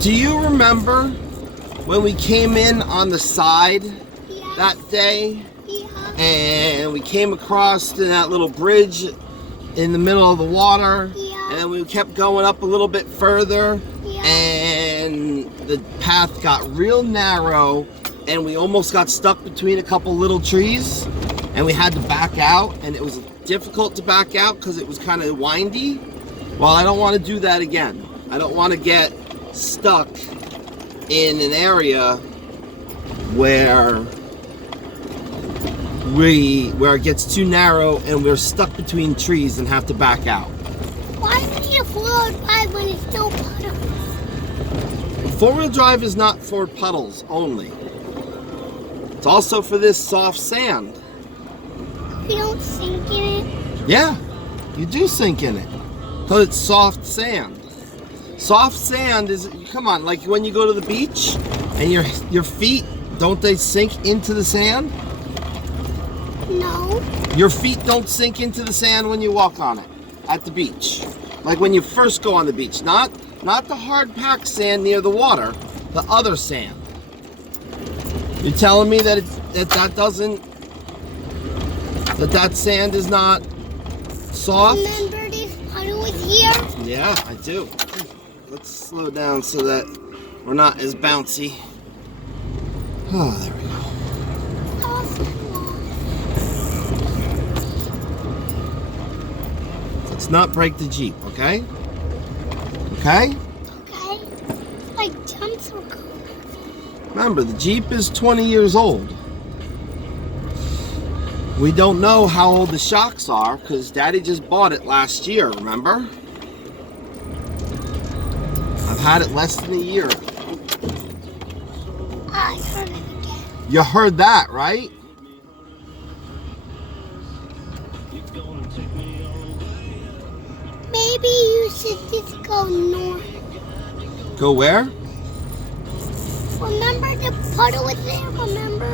Do you remember when we came in on the side that day? And we came across to that little bridge in the middle of the water, and then we kept going up a little bit further, and the path got real narrow, and we almost got stuck between a couple little trees, and we had to back out, and it was difficult to back out because it was kind of windy. Well, I don't want to do that again. I don't want to get stuck in an area where it gets too narrow and we're stuck between trees and have to back out. Why do you need a 4-wheel drive when it's no puddles? 4-wheel drive is not for puddles only. It's also for this soft sand. You don't sink in it? Yeah, you do sink in it. Because it's soft sand. Soft sand is, come on, like when you go to the beach and your feet, don't they sink into the sand? No. Your feet don't sink into the sand when you walk on it at the beach. Like when you first go on the beach. Not the hard packed sand near the water, the other sand. You're telling me that that sand is not soft? Remember this puddle was here? Yeah, I do. Let's slow down so that we're not as bouncy. Oh, there we go. Let's not break the Jeep, okay? Okay? Okay. Like jumps were cool. Remember, the Jeep is 20 years old. We don't know how old the shocks are because Daddy just bought it last year, remember? I've had it less than a year. I heard it again. You heard that, right? Maybe you should just go north. Go where? Remember the puddle was there? Remember?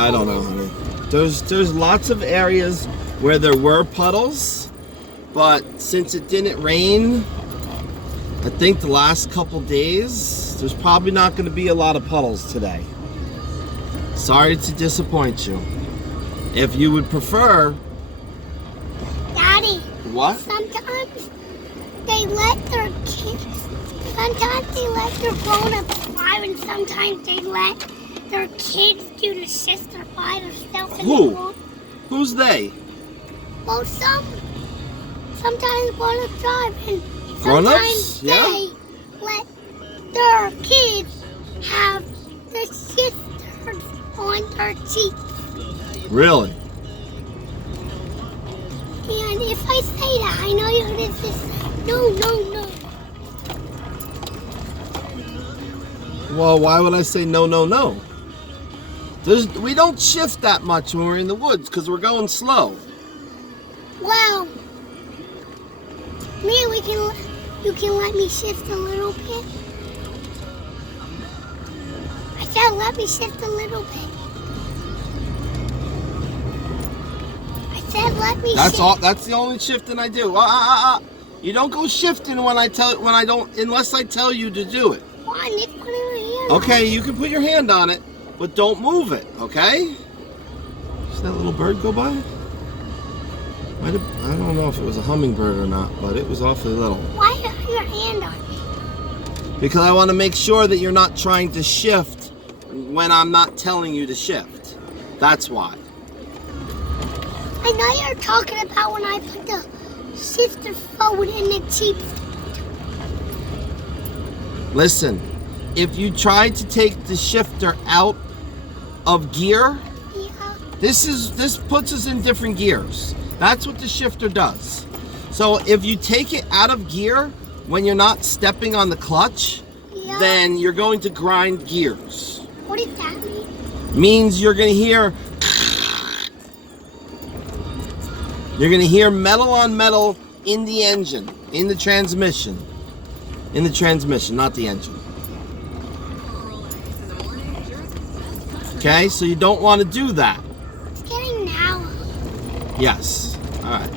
I don't know, honey. There's lots of areas where there were puddles, but since it didn't rain, I think the last couple days, there's probably not going to be a lot of puddles today. Sorry to disappoint you. If you would prefer... Daddy. What? Sometimes they let their grown-ups drive, and sometimes they let their kids do the sister by themselves. Who? Who's they? Well, sometimes grown-ups drive, and Grown-ups? they let their kids have the sisters on their cheeks. Really? And if I say that, I know you're going to say, no. Well, why would I say no? We don't shift that much when we're in the woods because we're going slow. Well, maybe you can let me shift a little bit. I said let me shift a little bit. I said let me That's shift. all. That's the only shifting I do. You don't go shifting unless I tell you to do it. Come on, Nick, put your hand Okay, you can put your hand on it, but don't move it, okay? Did that little bird go by? I don't know if it was a hummingbird or not, but it was awfully little. Why do you have your hand on it? Because I want to make sure that you're not trying to shift when I'm not telling you to shift. That's why. I know you're talking about when I put the sister forward in the Jeep. Listen, if you try to take the shifter out of gear, this puts us in different gears. That's what the shifter does. So if you take it out of gear when you're not stepping on the clutch, then you're going to grind gears. What does that mean? Means you're going to hear metal on metal in the engine, in the transmission. In the transmission, not the engine. Okay, so you don't want to do that. It's getting narrow. Yes. All right.